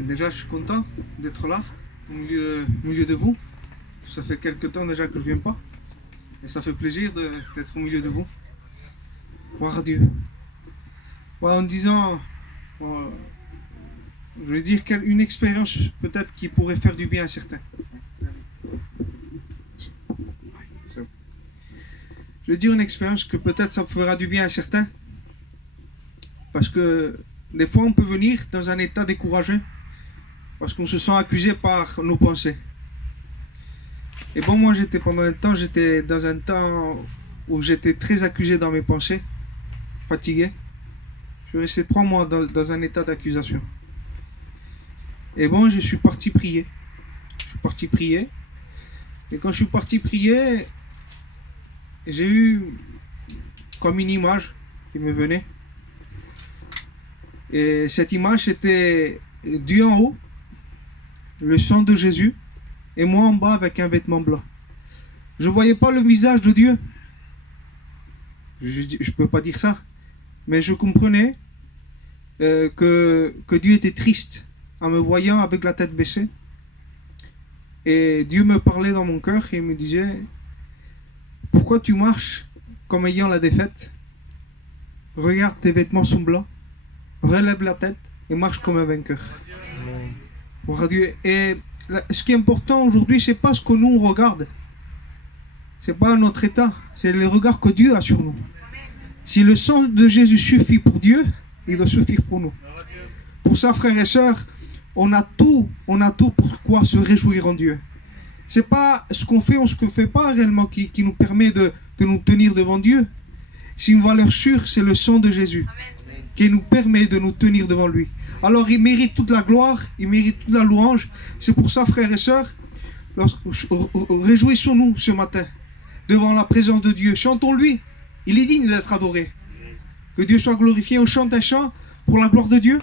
Déjà, je suis content d'être là, au milieu de vous. Ça fait quelques temps déjà que je ne viens pas. Et ça fait plaisir d'être au milieu de vous. Voir Dieu. Ouais, en disant, je vais dire une expérience peut-être qui pourrait faire du bien à certains. Je vais dire une expérience que peut-être ça fera du bien à certains. Parce que des fois on peut venir dans un état découragé. Parce qu'on se sent accusé par nos pensées. Et bon, moi j'étais dans un temps où j'étais très accusé dans mes pensées. Fatigué. Je suis resté 3 mois dans un état d'accusation. Et bon, je suis parti prier. Et quand je suis parti prier, j'ai eu comme une image qui me venait. Et cette image était Dieu en haut, le sang de Jésus, et moi en bas avec un vêtement blanc. Je ne voyais pas le visage de Dieu. Je ne peux pas dire ça. Mais je comprenais que Dieu était triste en me voyant avec la tête baissée. Et Dieu me parlait dans mon cœur et me disait: pourquoi tu marches comme ayant la défaite? Regarde, tes vêtements sont blancs. Relève la tête et marche comme un vainqueur. Pour Dieu. Et ce qui est important aujourd'hui, c'est pas ce que nous regarde. C'est pas notre état. C'est le regard que Dieu a sur nous. Si le sang de Jésus suffit pour Dieu, il doit suffire pour nous. Pour ça, frères et sœurs, on a tout pour quoi se réjouir en Dieu. C'est pas ce qu'on fait ou ce qu'on ne fait pas réellement qui nous permet de nous tenir devant Dieu. C'est une valeur sûre, c'est le sang de Jésus qui nous permet de nous tenir devant lui. Alors il mérite toute la gloire, il mérite toute la louange. C'est pour ça, frères et sœurs, réjouissons-nous ce matin devant la présence de Dieu. Chantons-lui, il est digne d'être adoré. Que Dieu soit glorifié. On chante un chant pour la gloire de Dieu.